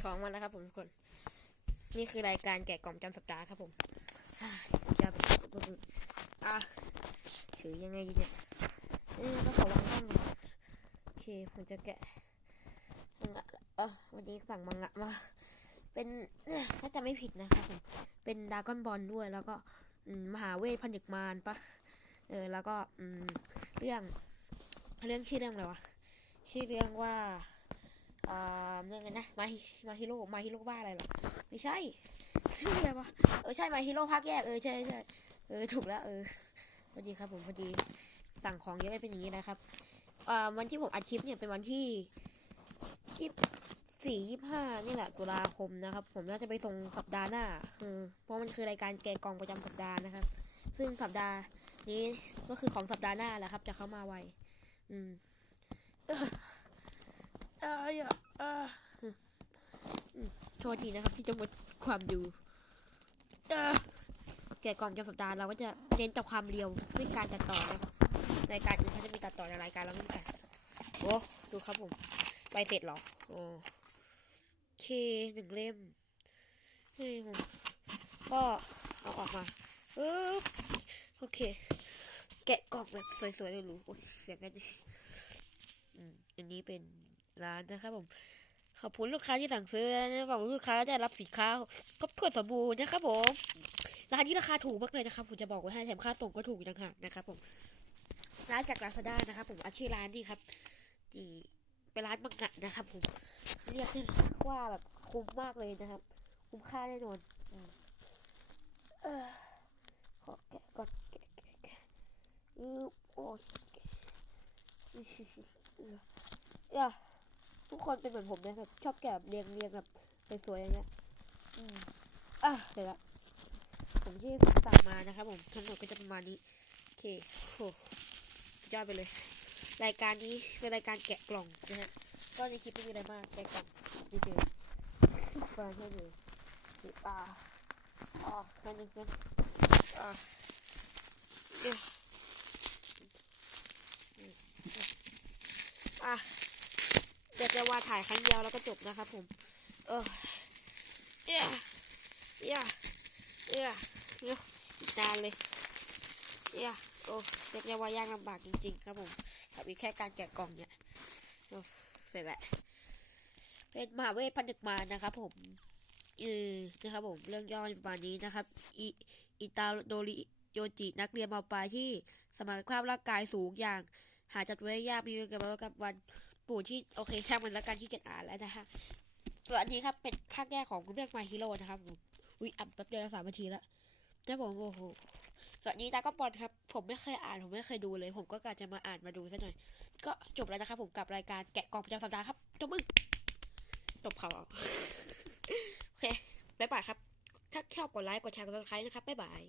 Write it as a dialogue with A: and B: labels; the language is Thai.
A: ของมาแล้วครับผมทุกคน นี่คือรายการแกะกล่องจำสัปดาห์ครับผมจะไปอะถือยังไงดีเนี่ยเอ้ยก็ขอวางบ้างโอเคผมจะแกะมังงะเออวันนี้สั่งมังงะมา เป็นเนี่ยถ้าจะไม่ผิดนะครับผม เป็นดากอนบอลด้วยแล้วก็มหาเวทพันดึกมารปะเออแล้วก็อืมเรื่องเรื่องชื่อเรื่องอะไรวะชื่อเรื่องว่า อ่าเรื่องอะไรนะมามาฮิโร่มาฮิโร่บ้าอะไรหรอไม่ใช่ชื่ออะไรวะเออใช่มาฮิโร่ภาคแยกเออใช่ใช่เออถูกแล้วเออพอดีครับผมพอดีสั่งของเยอะก็เป็นอย่างนี้นะครับอ่าวันที่ผมอัดคลิปเนี่ยเป็นวันที่ยี่สี่ยี่ห้านี่แหละตุลาคมนะครับ ผมน่าจะไปส่งสัปดาห์หน้าเออเพราะมันคือรายการแกะกองประจำสัปดาห์นะครับ ซึ่งสัปดาห์นี้ก็คือของสัปดาห์หน้าแหละครับ จะเข้ามาไวอืม เอออย่าเอออืมโทษทีนะครับที่จะหมดความดูเออแกะกล่องประจำสัปดาห์เราก็จะเน้นแต่ความเรียวไม่การตัดต่อนะครับรายการอื่นเขาจะมีตัดต่อในรายการเราไม่มีตัดโอ้ดูครับผมไปเสร็จเหรอโอ้โอเคหนึ่งเล่มเฮ้ยผมก็เอาออกมาปึ๊บโอเค แกะกล่องแบบสวยๆเลยหรูโอ้ยเสียงกันดิอืมอันนี้เป็น ร้านนะครับผม ขอบคุณลูกค้าที่สั่งซื้อนะหวังลูกค้าจะได้รับสินค้าครบถ้วนสมบูรณ์นะครับผม ร้านนี้ราคาถูกมากเลยนะครับ ผมจะบอกไว้ให้แถมค่าส่งก็ถูกอีกต่างหากนะครับผม ร้านจากลาซาด้านะครับผมอาชื่อร้านนี่ครับนี่เป็นร้านมังงะนะครับผม เรียกได้ว่าแบบคุ้มมากเลยนะครับ คุ้มค่าแน่นอนเออขอแกะก่อนแกะแกะแกะอือโอ้ยแกะ ทุกคนเป็นเหมือนผมนะครับชอบแกะแบเรียงเรียงแบบสวยๆอย่างเงี้ยอืมอะเสร็จละผมที่ผมสั่งมานะครับผมทั้งหมดก็จะประมาณนี้โอเคโหยอดไปเลย รายการนี้เป็นรายการแกะกล่องนะฮะก็ในคลิปไม่มีอะไรมากแกะกล่องนี่คือมาแค่นี้นี่อ่าอ่าแค่นี้แค่นอ่าเอ๊ะอะเดี๋ยว จะว่าถ่ายครั้งเดียวแล้วก็จบนะครับผม เออเอ๊ะเอ๊ะเอ๊ะเอ๊ะนานเลยเอ๊ะโอ้เรียกได้ว่ายากลำบากจริงๆ ครับผมกับอีกแค่การแกะกล่องเนี่ยโอ้เสร็จแล้วเป็นมหาเวทพันดึกมานะครับผมเออนะครับผม เรื่องย่อประมาณนี้นะครับ อิอิตาโดริโยจินักเรียนมปลายที่สมรรถภาพร่างกายสูงอย่าง หาจัดไว้ยากมีเกี่ยวกับวัน ปู่ที่โอเคช่างมันแล้วกันที่เกียจอ่านแล้วนะฮะส่วนอันนี้ครับเป็นภาคแยกของเรื่องมาฮีโร่นะครับผมอุ้ยอัดแป๊บเดียวสามนาทีแล้วนะผมโอ้โหส่วนนี้ตาก็บอลครับ ผมไม่เคยอ่านผมไม่เคยดูเลย ผมก็กะจะมาอ่านมาดูซะหน่อย ก็จบแล้วนะครับผมกับรายการแกะกล่องประจำสัปดาห์ครับจบมึงจบเขาวโอเคบ๊ายบายครับ ถ้าชอบกดไลค์กดแชร์กดซับสไครต์นะครับบ๊ายบาย